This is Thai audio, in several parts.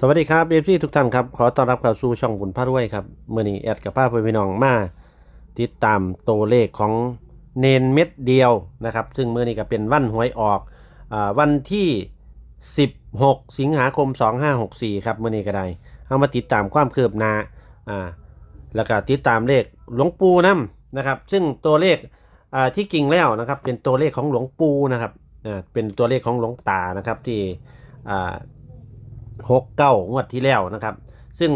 สวัสดีครับเอฟซีทุกท่านครับ ขอต้อนรับเข้าสู่ช่องบุญพระรวยครับเมื่อนี้แอดกับป้าพี่น้องมาติดตามตัวเลขของเนนเม็ดเดียวนะครับ ซึ่งเมื่อนี้ก็เป็นวันหวยออกอาวันที่ 16 สิงหาคม 2564 ครับเมื่อนี้ก็ได้ เอามาติดตามความคืบหน้าอ่าแล้วก็ติดตามเลขหลวงปู่น้ำนะครับ ซึ่งตัวเลขอ่าที่จริงแล้วนะครับเป็นตัวเลขของหลวงปู่นะครับอ่าเป็นตัวเลขของหลวงตานะครับที่อ่า หกเก้างวดที่แล้วนะครับ ซึ่ง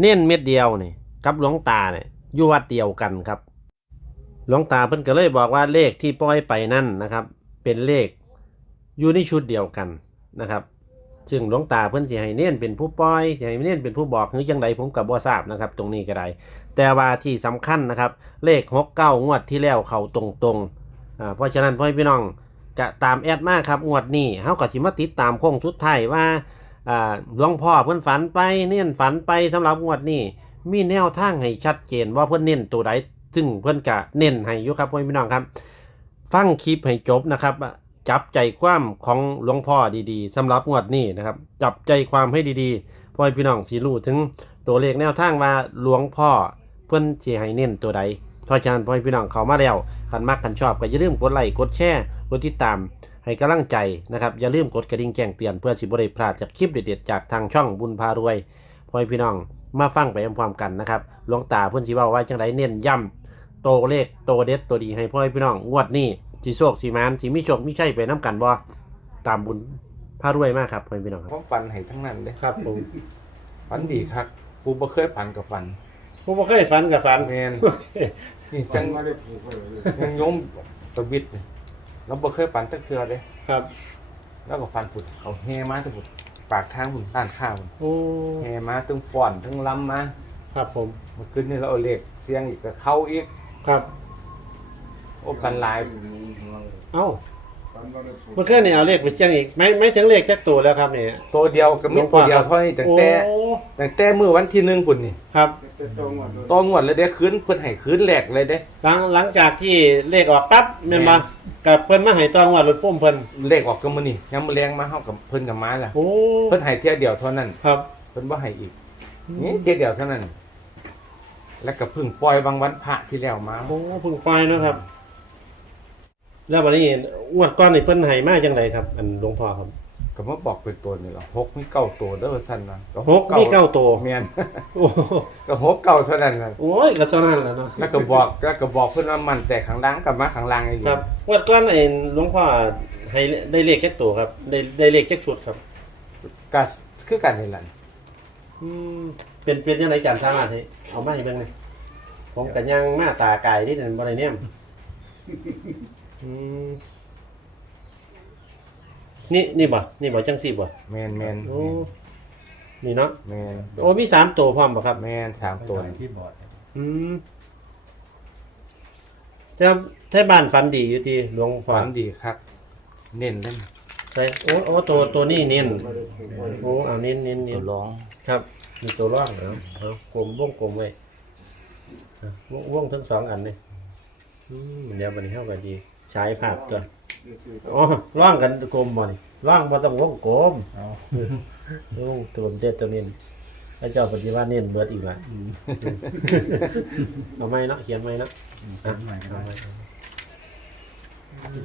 เน้นเม็ดเดียวนี่กับหลวงตาเนี่ยอยู่วัดเดียวกันครับ หลวงตาเพิ่นก็เลยบอกว่าเลขที่ปล่อยไปนั่นนะครับ เป็นเลขอยู่ในชุดเดียวกันนะครับซึ่งหลวงตาเพิ่นสิให้เน้นเป็นผู้ปล่อยสิให้เน้นเป็นผู้บอกหรือจังใดผมก็บ่ทราบนะครับ ตรงนี้ก็ได้แต่ว่าที่สำคัญนะครับ เลขหกเก้างวดที่แล้วเขาตรงๆอ่าเพราะฉะนั้นพ่อพี่น้องก็ตามแอดมากครับงวดนี้เฮาก็สิมาติดตามโค้งสุดไทยว่า อ่าหลวงพ่อเพิ่นฝันไปเน้นฝันไปสำหรับงวดนี้มีแนวทางให้ชัดเจนว่าเพิ่นเน้นตัวใดซึ่งเพิ่นก็เน้นให้อยู่ครับพ่อพี่น้องครับ ฟังคลิปให้จบนะครับ จับใจความของหลวงพ่อดีๆสำหรับงวดนี้นะครับ จับใจความให้ดีๆพ่อพี่น้องสิรู้ถึงตัวเลขแนวทางว่าหลวงพ่อเพิ่นสิให้เน้นตัวใดเพราะฉะนั้นพ่อพี่น้องเขามาแล้วคันมักคันชอบก็อย่าลืมกดไลค์กดแชร์กดติดตาม ให้กำลังใจนะครับอย่าลืมกดกระดิ่งแจ้งเตือนเพื่อสิบริพลาดจากคลิปเด็ดๆจากทางช่องบุญพารวยพ่อให้พี่น้องมาฟังไปพร้อมๆกันนะครับหลวงตาเพื่อนสิเว่าว่าจังไรเน้นย้ำโตวเลขโตวเด็ดตัวดีให้พ่อให้พี่น้องงวดนี้สีโชคสีมานสีมิโชคมิใช่ไปน้ำกันบ่ตามบุญพารวยมากครับพ่อให้พี่น้องครับผมฝันให้ทั้งนั้นเด้ครับผมฝันดีครับกูบ่เคยฝันกับฝันผมบ่เคยฝันกับฝันแมนนี่จังยังโยมตะวิดนี่ เราบ่เคยฝันตั้งเทื่อเด้ครับ แล้วก็ฝันผุดเอาแฮมาตั้งผุดปากทางผุดด้านข้าวพุ่นโอ้แฮมาตั้งป้อนทั้งล้ำมาครับผมเมื่อคืนนี่เราเอาเลขเสียงอีกก็เข้าอีกครับ โอ้กันหลายเอ้าเมื่อคืนนี่เอาเลขไปเชียงอีกไม่ไม่ถึงเลขจักตัวแล้วครับเนี่ย ตัวเดียวก็มีตัวเดียวเท่านี้ตั้งแต่โอ้ ตั้งแต่มื้อวันที่หนึ่งพุ่นนี่ครับตองวดเลยเด้คืนเพิ่นให้คืนแรกเลยเด้หลังหลังจากที่เลขออกปั๊บแม่นบ่แม่นกับเพิ่นมาให้ตองว่ารถพุ่มเพิ่นเลขออกก็มื้อนี้ยามมื้อแรงมาเฮากับเพิ่นกับมาล่ะโอ้เพิ่นให้เที่ยเดียวเท่านั้นครับ เพิ่นบ่ให้อีกนี่เที่ยเดียวเท่านั้น แล้วก็เพิ่งปล่อยบางวันพระที่แล้วมาโอ้เพึ่งปล่อยเนาะครับ แล้วบัดนี้งวดก้อนนี่เพิ่นให้มาจังไดครับ อันหลวงพ่อครับ ก็มาบอกเป็นตัวนี่ล่ะหกมีเก้าตัวเด้อว่าซั่นนะหกมีเก้าตัวแม่นโอ้ก็หกเก้าเท่านั้นน่ะโอ้ยก็เท่านั้นแหละเนาะแล้วก็บอกแล้วก็บอกเพิ่นว่ามันแต่ข้างล่างกับมาข้างล่างไอ้ครับงวดก้อนไอ้หลวงพ่อให้ได้เลขแค่ตัวครับ ได้ได้เลขแค่ชุดครับก็คือกันนี่ล่ะอืมเป็นเป็นจังไดจานสามารถให้เอามาให้เบิ่งหน่อยผมก็ยังมาตากายนี่นั่นบ่ได้แนมอืม นี่นี่บ่นี่บ่จังซี่บ่แม่นแม่นโอ้นี่เนาะแม่นโอ้มีสามตัวพร้อมป่ะครับแม่นสามตัวนี่ที่บอร์ดอืมแต่แท่บ้านฟันดีอยู่ที่หลวงพ่อฝันดีครับ เน้นเล่นใช่โอ้โอ้ตัวตัวนี้เน้นโอ้เอาเน้นเน้นเน้ตันวร้องครับมีตัวร่องเอาเอากลมวงกลมไว้อะวงวงทั้งสองอันนี่อืมเดี๋ยวบันนี้เข้ากันดี ใช้ภาพตัวอ๋อร่องกันกลมบ่นี่ร่องบ่ต้องวงกลมเอาวงตัวเด็ดตัวนี้พระเจ้าปฏิวัติเน้นเบิดอีกละเอาไหมเนาะเขียนไหมเนาะเขียนใหม่ก็เอาได้ไหม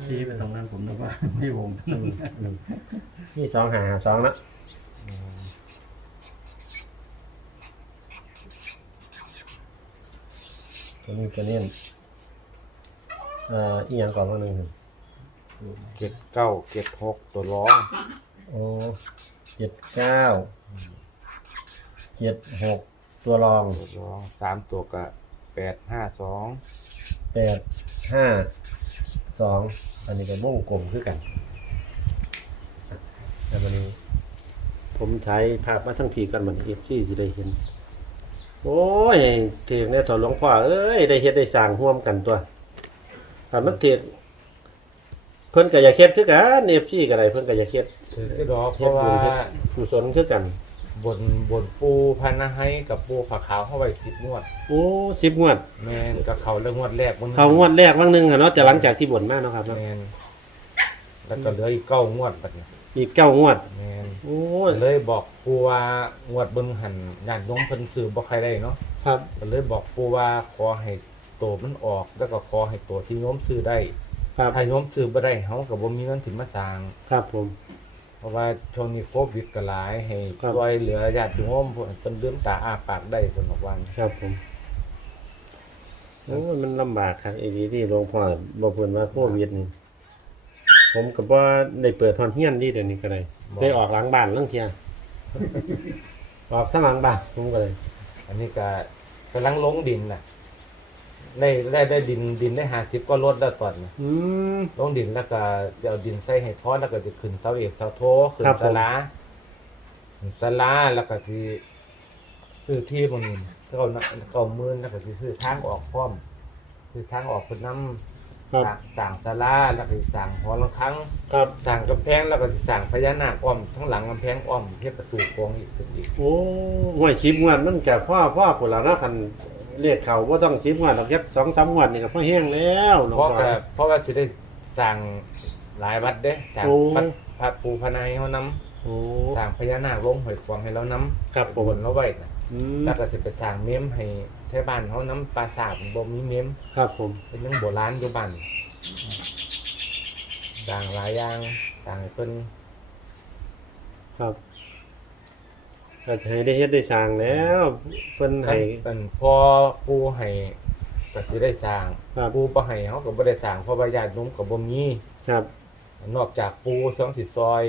ชี้ไปตรงนั้นผมนึกว่าไม่วงอืมอืมนี่สองหาสองนะตัวนี้ตัวนี้ เอ่ออีกอย่างก่อนว่าหนึ่งเก็ดเก้าเก็ดหกตัวร้องโอ้เจ็ดเก้าเจ็ดหกตัวรองตัวร้องสามตัวก็แปดห้าสองแปดห้าสองอันนี้ก็วงกลมคือกันอะแล้ววันนี้ ผมใช้ภาพมาทั้งพีกันเหมือนเอฟซีจะได้เห็น โอ้ยเถียงเนี่ยถอดหลวงพ่อเอ้ย ได้เฮ็ดได้สร้างร่วมกันตัวต อนมันเถียงเพิ่นก็อยากเฮ็ดคือกันเอฟซีก็ได้เพิ่นก็อยากเฮ็ดถือดอกเพเฮ็ดราะบุญว่าเฮ็ดกุศลคือกัน บนบนปูพันนะให้กับปูผาขาวเข้าไปสิบงวด โอ้สิบงวด แมนกับเขาเรื่องงวดแรกมันเขางวดแรกว่างหนึงอะเนาะแต่หลังจากที่บ่นมาเนาะครับเนาะแมนแล้วก็เหลืออีกเก้างวดบัดนี้ออีกเก้างวด แม่นโอ้ยก็เลยบอกปูว่างวดเบิ่งหันญาติโยมเพิ่นซื้อบ่ใครได้เนาะครับ ก็เลยบอกปูว่าขอให้ ตัวมันออกแล้วก็ขอให้ตัวที่โยมซื้อได้ครับถ้าโยมซื้อบ่ได้เฮาก็บ่มีเงินสิมาสร้าง ครับผม เพราะว่าช่วงนี้โควิดก็หลายให้ครับ ช่วยเหลือญาติโยมเพิ่นลืมตาอ้าปากได้สนอกวันครับผมโอ้ยมันลำบากครับไอ้ดีที่หลวงพ่อบอกเพิ่นว่าโควิดนี่ผมก็บ่ได้เปิดฮอนเฮียนดีเดี๋ยวนี้ก็ได้ได้ออกหลังบ้านลังเที่ยออกข้างหลังบ้านผมก็เลย อันนี้ก็กำลังลงดินน่ะ ได้ได้ได้ดินดินได้50ก็ลดแล้วตอนนี้อืม ลงดินแล้วก็จะเอาดินใส่ให้พอแล้วก็จะขึ้นเสาเอกเสาโทขึ้นครับผม ศาลาขึ้นศาลาแล้วก็ที่ซื้อที่บางนี้เก้านะเก้าหมื่นแล้วก็สิซื้อทางออกพร้อมซื้อทางออกเพิ่นนำครับสั่งศาลาแล้วก็สิสั่งหอละครั้งครับสั่งกำแพงแล้วก็สิสั่งพญานาคอ้อมทั้งหลังกำแพงอ้อมเฮ็ดประตูโค้งอีกขึ้นอีกโอ้ห่วยชิบงวดมันจะพ่อพ่อพุ่นละเนาะคัน เรียกเขาบ่ต้องชิบงวดดอกยักสองสามงวดนี่ก็พอแห้งแล้วหลวงเพราะพ่อก็เพราะว่าสิได้สั่งหลายวัดเด้สั่งโอ้ พระพระปูพระนายเฮานำโอ้สั่งพญานาคลงหอยควางให้เรานำครับผบมนเราไว้น่ะอืมแล้วก็สิไปสร้างเมมให้แท่บ้านเขาน้ำปราสาทบ่มีเมมครับผมเป็นเรื่องโบราณอยู่บ้านสร้างหลายอย่างสร้างให้เพิ่นครับ ก็จะให้ได้เฮ็ดได้สร้างแล้วเพิ่นให้เป็นพอปูให้ก็สิได้สร้างครับ ปูบ่ให้เขาก็บ่ได้สร้างเพราะว่าญาติโยมก็บ่มีครับ นอกจากปูสองสิซอย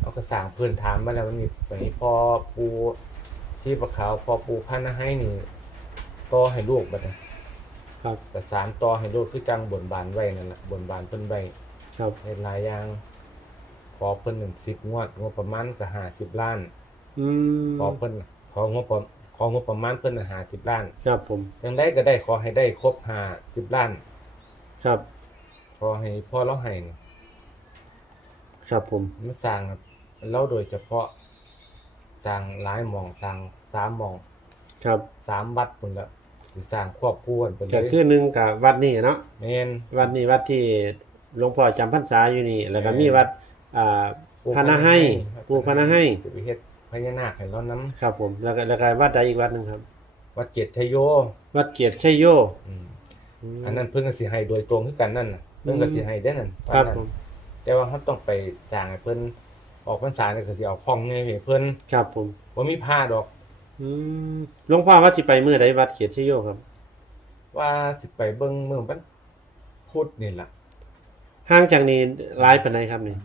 เขาก็สร้างพื้นฐานมาแล้วมันมีไปพอปูที่ประขาวพอปูพันให้นี่ต่อให้ลูกบัดนี้ครับ ประสานต่อให้ลูกคือจังบนบานไว้นั่นแหละบนบานเพิ่นไว้ ครับในหลายอย่าง ขอเพิ่นหนึ่งสิบงวดงบประมาณก็ห้าสิบล้าน อืมขอเพิ่นของบประของบประมาณเพิ่นห้าสิบล้านครับผมยังได้ก็ได้ขอให้ได้ครบห้าสิบล้านครับ ขอให้พ่อเราให้นี่ครับผม มันสร้างเราโดยเฉพาะสร้างหลายหมองสร้างสามหมองครับสามวัดพุ่นละสิสร้างควบคู่กันไปเลก็ยคือหนึงกับวัดนี่เนาะ แม่น วัดนี้วัดที่หลวงพ่อจำพรรษาอยู่นี่ แล้วก็เออมีวัดอ่าพระนาให้ปู่พระนาให้ จะไปเฮ็ด พญานาคให้เรานํครับผมแล้วก็แล้วก็วัดใดอีกวัดหนึงครับวัดเจ็ดทโยวัดเกียรติชัยโยอืมอันนั้นเพิ่นก็สิให้โดยตรงคือกันนั่นน่ะเพิ่นก็สิให้ได้นั่นครับว่าผนั่นมแต่ว่าเขาต้องไปจ้างให้เพิ่นออกพรรษาเนี่ยก็สิเอาของไงให้เพิ่นครับผมบ่มีผ้าดอก อืมหลวงพ่อว่าสิไปมื้อใดวัดเกียรติชัยโยครับ ว่าสิไปเบิ่งเมืองมันพุธนี่ล่ะห่างจากนี้หลายปานใดครับนี่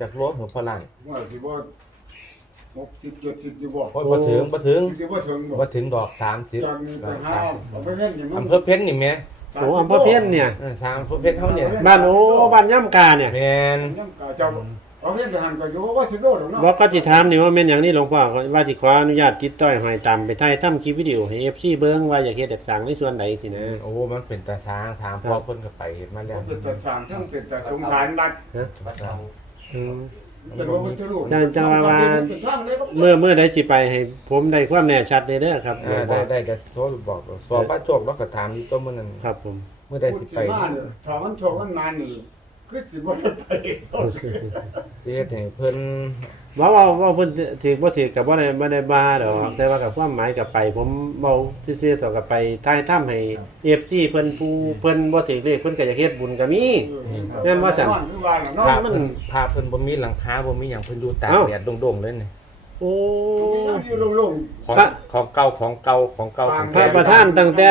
จากรั้วหัวพลังว่าสิบ่ หกสิบเจ็ดสิบอยู่บ่โอ้ยบ่ถึงบ่ถึงสิบ่ถึงบ่บ่ถึงดอก30จากนี้ไปห้าเอาไปเล่นอย่างอำเภอเพชรนี่แม่โอ้อำเภอเพี้ยนเนี่ยเออทางอำเภอเพชรเฮาเนี่ยบ้านโอ้บ้านย่ำกาเนี่ยแม่นยังกะเจ้าเอาเล่นไปหันก็อยู่ว่าสิโลดอกเนาะบอกก็สิถามนี่ว่าแม่นหยังนี่หลวงพ่อว่าสิขออนุญาตติดต่อยหอยตามไปถ่ายทำคลิปวิดีโอให้ FC เบิ่งว่าอยากเฮ็ดอยากสร้างในส่วนใดสินะโอ้มันเป็นตาช้างถามพ่อเพิ่นก็ไปเฮ็ดมาแล้วเป็นแต่สามทั้งเป็นแต่สงสารรักอืม เป็นว่าพุทธรูปจ้าจ้าว่าเมื่อเมื่อใดสิไปให้ผมได้ความแน่ชัดเด้อครับหลวอ่างพ่ได้อได้จะโทรบอกสอบบ้านโชคแล้วก็ถามอยู่ตัวมื้อนั้นครับผม เมื่อใดพูสิดไปสิมาเนี่ยถ้ามันโชคมันนานนี่คือสิบ่ได้ไป สิเฮ็ดให้เพิ่น ว่าว่าว่าเพิ่นถือบ่ถือกับบ่ได้บ่ได้บ่าดอกแต่ว่ากับความหมายกับไป ผมเว้าซื่อๆต่อกับไปถ่ายทำให้ FC เพิ่นผู้เพิ่นบ่ถือเลขเพิ่นก็อยากเฮ็ดบุญก็มี แม่นว่าสั่นคือว่าล่ะเนาะภาพมัเพิ่นนภาพเพิ่นบ่มีหลังคาบ่มีหยังเพิ่นดูตากเอ้า แดดโด่งๆเลยนี่โอ้ อยู่โล่ง ของพระ ของเก่าของเก่าของเก่าของพระแท้ประธานตั้งแต่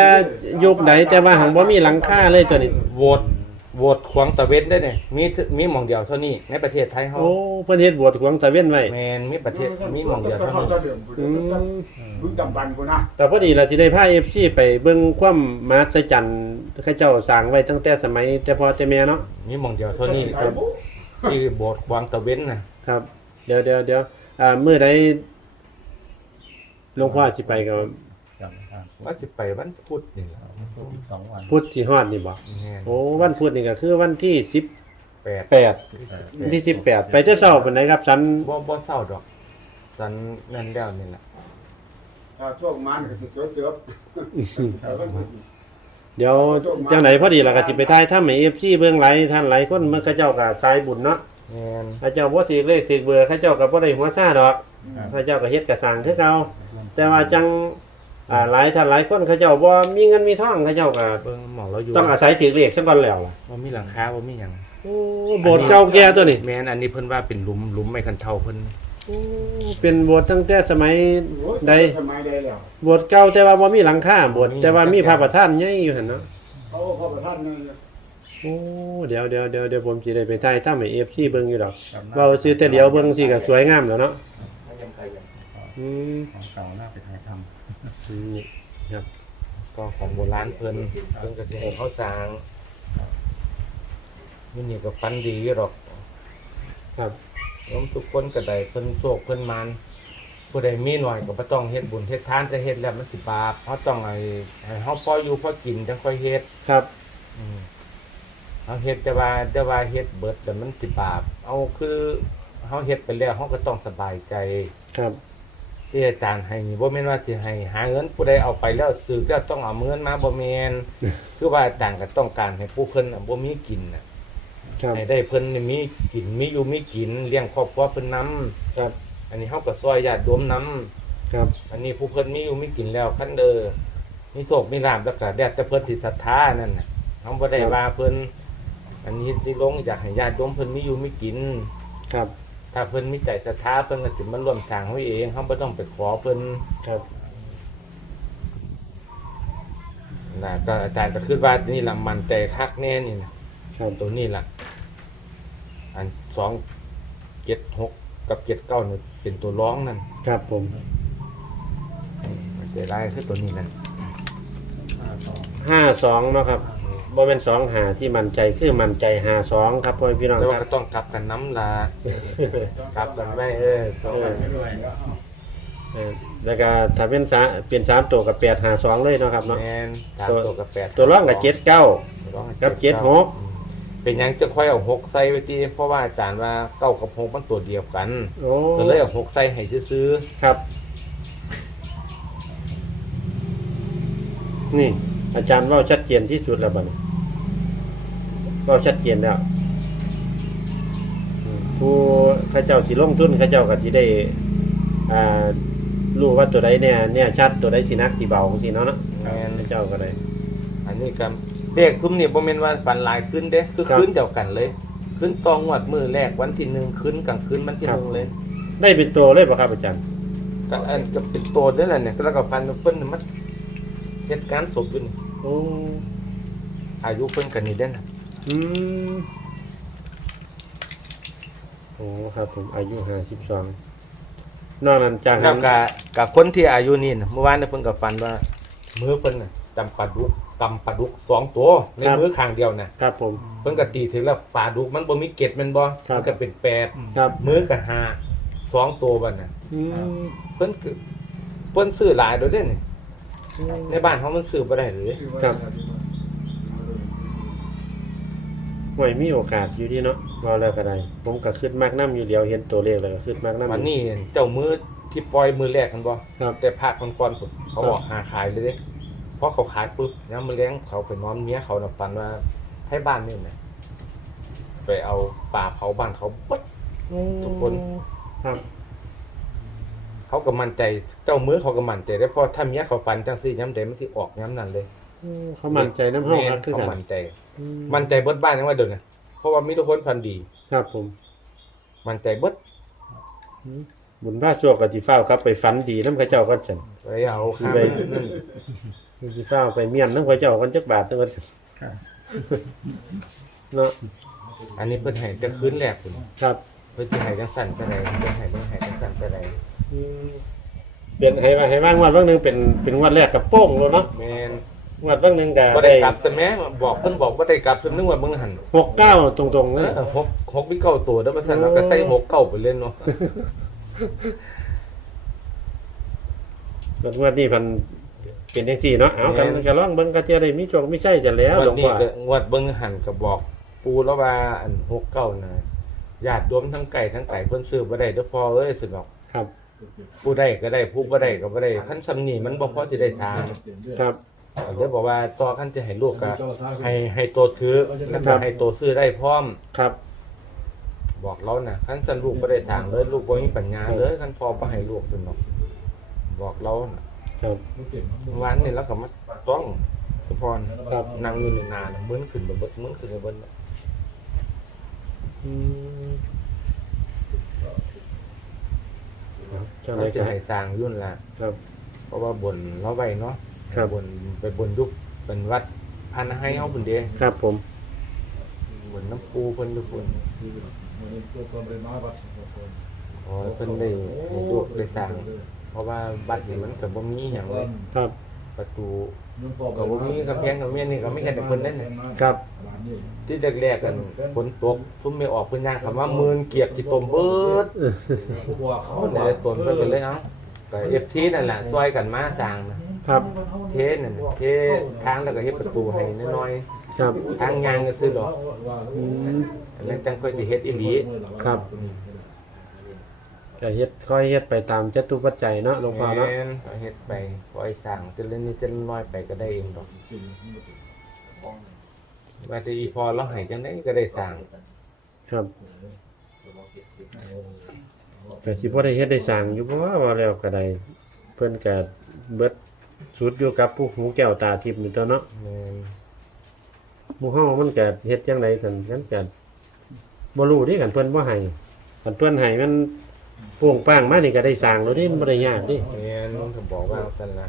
ยุคใดแต่ว่าหังบ่มีหลังคาเลยตัวนี้ โหวต โหวตขวางตะเวนได้เนี่ยมีมีหม่องเดียวเท่านี้ในประเทศไทยเฮาโอ้เพิ่นเฮ็ดบวชขวางตะเว้นไว้แม่นมีประเทศๆมีหม่องเดียวเท่านี้อืมบึงดำบันกูนะแต่พอดีเราสิได้พา FC ไปเบิ่งความมหัศจรรย์เขาเจ้าสร้างไว้ตั้งแต่สมัยแต่พ่อแต่แม่เนาะมีหม่องเดียวเท่านี้ครับที่โบสถ์ขวางตะเวนน่ะครับ เดี๋ยวเดี๋ยวเดี๋ยวอ่ามื้อใดหลวงพ่อสิไปก็ จำได้ว่าสิไปวันพุธนี่ล่ะอีกสองวันพุธสิฮอดนี่บ่แม่นโอ้วันพุธนี่ก็คือวันที่แปด18วันที่18ไปแต่เช้าปานใดครับสันบ่บ่เศร้าดอกสันแม่นแล้วนี่ล่ะถ้าช่วงมันก็สิสวยเจือบแต่ว่าเดี๋ยวจังไหนพอดีล่ะก็สิไปถ่ายทำให้ FC เบิ่งหลายท่านหลายคนเมื่อเขาเจ้าก็สายบุญเนาะแแม่นเขาเจ้าบ่ถือเลขถือเบอร์เขาเจ้าก็บ่ได้หัวซ่าดอกเขาเจ้าก็เฮ็ดกระสังคือเก่าแต่ว่าจัง อ่าหลายท่านหลายคนเขาเจ้าบ่มีเงินมีทองเขาเจ้าก็เบิ่งหมองเราอยู่ต้องอาศัยถือเลขซะก่อนแล้วล่ะว่ามีหลังคาว่ามีหยังโอ้โบสถ์เก่าแก่ตัวนี้แม่นอันนี้เพิ่นว่าเป็นหลุมหลุมไม้คันเท่าเพิ่นโอ้เป็นโบสถ์ตั้งแต่สมัยโอ้ยใดสมัยใดแล้วโบสถ์เก่าแต่ว่าบ่มีหลังคาโบสถ์แต่ว่ามีพระประธานใหญ่อยู่หั่นเนาะเขาเขาประทานนี่โอ้เดี๋ยวเดี๋ยวเดี๋ยวเดี๋ยวผมสิได้ไปถ่ายทำให้ FC เบิ่งอยู่ดอกเว้าซื่อแต่เดียวเบิ่งสิก็สวยงามแล้วเนาะอืมของเก่าหน้าไปถ่ายทอืมนี่ครับก็ของโบราณเพิ่นเพิ่นก็สิให้เขาสร้างนี่นี่ก็ฟันดีอยู่ดอกครับโยมทุกคนก็ได้เพิ่นโชคเพิ่นมานผู้ใดมีหน่อยก็บ่ต้องเฮ็ดบุญเฮ็ดทานจะเฮ็ดแล้วมันสิบาปเฮาต้องให้ให้เฮาพออยู่พอกินจังค่อยเฮ็ดครับอืมเอาเฮ็ดแต่ว่าแต่ว่าเฮ็ดเบิดแล้วมันสิบาปเอาคือเฮาเฮ็ดไปแล้วเฮาก็ต้องสบายใจครับ ที่อาจารย์ให้นี่บ่แม่นว่าสิให้หาเงินผู้ใดเอาไปแล้วซื้อแล้วต้องเอาเงินมาบ่แม่นคือว่าอาจารย์ก็ต้องการให้ผู้เพิ่นน่ะบ่มีกินน่ะครับให้ได้เพิ่นนี่มีกินมีอยู่มีกินเลี้ยงครอบครัวเพิ่นนํครับ อันนี้เฮาก็ซอยญาติโยมนํครับ อันนี้ผู้เพิ่นมีอยู่มีกินแล้วคันเด้อมีโชคมีลาภแล้วก็แดดแต่เพิ่นที่ศรัทธานั่นน่ะเฮาบ่ได้ว่าเพิ่นอันนี้ที่ลงอยากให้ญาติโยมเพิ่นมีอยู่มีกิน ครับ ถ้าเพิ่นมีใจศรัทธาเพิ่นก็สิมาร่วมสร้างเฮาเองเฮาบ่ต้องไปขอเพิ่นครับ นะก็อาจารย์ก็คิดว่านี่ล่ะมันใจคักแน่นี่นะครับ ตัวนี้ล่ะ อัน2 7 6กับ7 9นี่เป็นตัวร้องนั่นครับผมใจร้ายคือตัวนี้นั่นำห้าสอง52เนาะครับ บ่เป็น2หาที่มั่นใจคือมั่นใจ52ครับพ่อพี่น้องแต่คว่ารับ ก็ต้องกลับกันน้ำลากลับกันไว้เออสองอันไม่ด้วยแล้วเออแล้วก็ถ้าเป็นสาเป็นสามตัวกับ852เลยเนาะครับเนาะแมนสามตัวกับแปดตัวร่องกับ79ตัวร่องกับเจ็ดหกเป็นหยังจะค่อยเอาหกใส่ไว้ทีเพราะว่าอาจารย์ว่าเก้ากับหกมันตัวเดียวกันโอ้ก็เลยเอาหกใส่ให้ซื้อครับ นี่ อาจารย์เว่าชัดเจนที่สุดแล้วบัดนี้เว่าชัดเจนแล้วอืมผู้เข้าเจ้าสิลงทุนเข้าเจ้าก็สิได้อ่ารู้ว่าตัวใดเนี่ยเนี่ยชัดตัวใดสินักสิเบาของสิเนาะเนาะๆแมนเข้าเจ้าก็ได้อันนี้ก็เลขทุ่มนี่บ่แม่นว่าฝันหลายขึ้นเด้คือครับ ขึ้นเดียวกันเลย ขึ้นตองวดมือแรกวันที่หนึ่งขึ้นกลางคืนวันที่ครัหบนึ่งเลยได้เป็นตัวเลยป่ะครับอาจารย์ ก็อันก็เป็นตัวนั่นแหละเนี่ยแล้วก็พันเพิ่นน่ะมัน เหตุการณ์ศพอยู่นี่โอ้อายุเพิ่นกันนี่เด้นะอืมโอ้ครับผมอายุห้าสิบสองนอกนั้นจากแล้นั้วนก็กับคนที่อายุนี่นะเมื่อวานเนี่ยเพิ่นก็ฝันว่ามือเพิ่นน่ะจำปลาดุกกำปลาดุกสองตัวในมือข้างเดียวน่ะ ครับผม เพิ่นก็ตีถึงแล้วปลาดุกมันบ่มีเกล็ดแมันบ่ครับ มันก็เป็นแปดครับมือก็ห้าสองตัวบัดน่ะ อืมเพิ่นก็เพิ่นซื้อหลายโดยเด้นี่ ในบ้านเฮามันซื้อบ่ได้เลยครับ ห่วยมีโอกาสอยู่ดีเนาะว่าแล้วก็ได้ ผมก็คิดมากน้ำอยู่เดียวเห็นตัวเลขแล้วก็คิดมากน้ำวันนี้เจ้ามือที่ปล่อยมือแรกกันบ่ครับ แต่ภาคก่อนๆพุ่นเขาบอกหาขายเลยเด้เพราะเขาขายปุ๊บยามมื้อแลงเขาไปนอนเมียเขาน่ะฝันว่าไทบ้านนี่น่ะไปเอาปลาเผาบ้านเขาปึ๊ดทุกคน ครับ เขาก็มั่นใจเจ้ามือเขาก็มั่นใจได้เพราะถ้าเมียเขาฝันจังซี่ย้ำใดมันสิออกย้ำนั้นเลยเขามั่นใจน้ำห้องครับคือเขากันมั่นใจอืมั่นใจเบิดบ้านยังว่าเดินนะเพราะว่ามีทุกคนฝันดี ครับผมมั่นใจเบิดบุญพระชั่วกับจีฟ้าวครับ ไปฝันดีน้ำข้าเจ้ากันฉันไปเอาข้ามไปนั่นจีฟ้าวไปเมียนน้ำข้าเจ้ากันจักบาทตั้งกันเนาะอันนี้เพิ่นให้จะคืนแรกคุณครับเพิ่นสิให้จังสั่นไปไหนเพิ่นให้เพิ่นให้จังสั่นไปไหนอืม เป็นให้ว่าให้ว่างวันวันหนึ่งเป็นเป็นงวันแรกกับโป้งเลยเนาะแม่นงวันวันหนึ่งก็บ่ได้กลับซะแม่บอกเพิ่นบอกบ่ได้กลับซะนึกว่าเบิ่งหันหกเก้าตรงๆเอนะอหกหกมีเก้าตัวเด้อว่าซั่นแล้วก็ใส่หกเก้าไปเล่นเนาะงวันนี้พันเป็นจังสี่เนาะเอากันกันร้องเบิ่งกระเทียได้มีโชคมีใช่จะแล้วหลวงนี้พ่อก็งวดเบิ่งหันก็บอก ปูแล้วว่าอันหกเก้าน่ะญาติโยมทั้งไก่ทั้งไก่เพิ่นซื้อบ่ได้เด้อพอเอ้ยสิบอก ครับ ผู้ได้ก็ได้ผู้บ่ได้ก็บ่ได้คันซำนี้มันบ่พอสิได้สร้างครับเดี๋ยวบอกว่าต่อคันจะให้ลูกก็ให้ให้ตัวถือแล้วก็ให้ตัวซื้อได้พร้อม ครับ บอกเราน่ะคันสันลูกบ่ได้สร้างเลยลูกบ่มีปัญญาเลยคันพ่อบ่ให้ลูกสนอกบอกเราน่ะครับวันนี้เราก็มาต้องสุพรครับนั่งอยู่ในนาน่ะมึนขึ้นบ่เบิดมึนขึ้นบ่เบิดอืม ครับเจ้าไหนเราจะจะให้ให้สร้างยุ่นล่ะครับ เพราะว่าบนเราไว้เนาะครับ บนไปบนยุคเป็นวัดพันให้เฮาพุ่นเด้ครับผม บนน้ำปูเพิ่นอยู่พุ่นโอ้ยเพิ่นได้ให้ลูกได้สร้าง เพราะว่าบัดนี้มันก็บ่มีหยังเลยครับ ประตูก็บ่มีกำแพงกำเมียนนี่ก็ไม่เฮ็ดให้เพิ่นได้เนี่ยครับที่แรกๆกันฝนตกซุ่มไม่ออกเพิ่นย่างคำว่าหมื่นเกียกกี่ตมเบิดเขาเลยตนเพิ่นก็เลยเอ้าก็ FT นั่นแหละซอยกันมาสร้างนะครับเทนั่นน่ะเททางแล้วก็เฮ็ดประตูให้น้อยครับๆทางยางก็ซื้อดอกอืมอันนั้นจังค่อยสิเฮ็ดอีหลีครับ ก็เฮ็ดค่อยเฮ็ดไปตามจตุปัจจัยเนาะหลวงพ่อเนาะแม่นก็เฮ็ดไปปล่อยสร้างทีละนิดทีละน้อยไปก็ได้เองดอกว่าแต่อีพอเราให้จังได๋ก็ได้สร้างครับก็สิบ่ได้เฮ็ดได้สร้างอยู่บ่ว่าว่าแล้วก็ได้เพิ่นก็เบิดสุดอยู่กับผู้หูแก้วตาทิพย์นี่ตัวเนาะแม่นหมู่เฮามันก็เฮ็ดจังไดกันกันก็บ่รู้เดิกันเพิ่นบ่ให้คันเพิ่นให้มัน โป่งป้างมานี่ก็ได้สร้างแล้วเดิมันบ่ได้ยากเดิแม่นมันก็บอกว่าซั่นล่ะ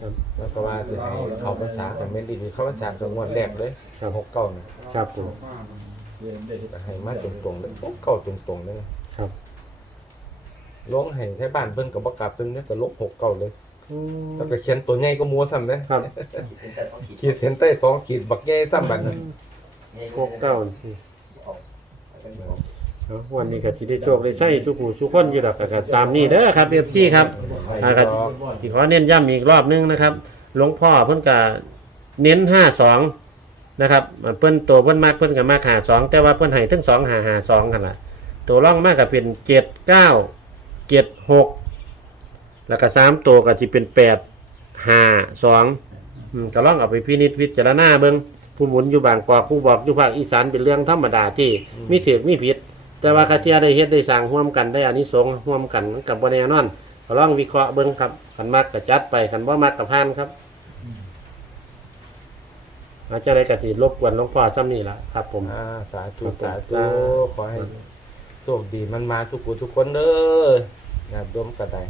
ครับแล้วก็ว่าสิให้เข้าพรรษาสำเร็จดีๆเข้าพรรษาก็งวดแรกเลยครับ หกเก้าน่ะครับผมก็ให้มาตรงๆเลยหกเก้าตรงๆเลยครับ ลงให้ให้บ้านเพิ่นก็บ่กลับเพิ่นเนี่ยก็ลบหกเก้าเลยอืมแล้วก็เขียนตัวใหญ่ก็มัวซ้ำเลยครับขีดเส้นใต้สองขีดบักใหญ่ซ้ำบัดนั้น พวกเก้านี่ เอาวันนี้ก็สิได้โชคได้ใช้สุขหูสุขคนอยู่ดอกก็ตามนี้เด้อครับ FC ครับอ่าก็ที่ขอเน้นย้ำอีกรอบนึงนะครับ หลวงพ่อเพิ่นก็เน้น 52 นะครับอ่าเพิ่นตัวเพิ่นมากเพิ่นก็มาก52แต่ว่าเพิ่นให้ทั้ง2 5 5 2กันล่ะ ตัวร่องมากก็เป็น 7 9 7 6 แล้วก็ 3 ตัวก็สิเป็น 8 5 2อืมก็ลองเอาไปพินิจพิจารณาเบิ่งผู้หมุนอยู่บางกอกผู้บอกอยู่ภาคอีสานเป็นเรื่องธรรมดาที่มีถูกมีผิด แต่ว่าคาเทียได้เฮ็ดได้สร้างร่วมกันได้อานิสงส์ร่วมกันกับบ่แน่นอนก็ลองวิเคราะห์เบิ่งครับคันมักก็จัดไปคันบ่มักก็ผ่านครับอาจจะได้กะสิรบกวนหลวงพ่อซ้ำนี่ล่ะครับ ผม อ่าสาธุครับผมสาธุขอให้โชคดีมันมาทุกผู้ทุกคนเด้อญาติโยมก็ได้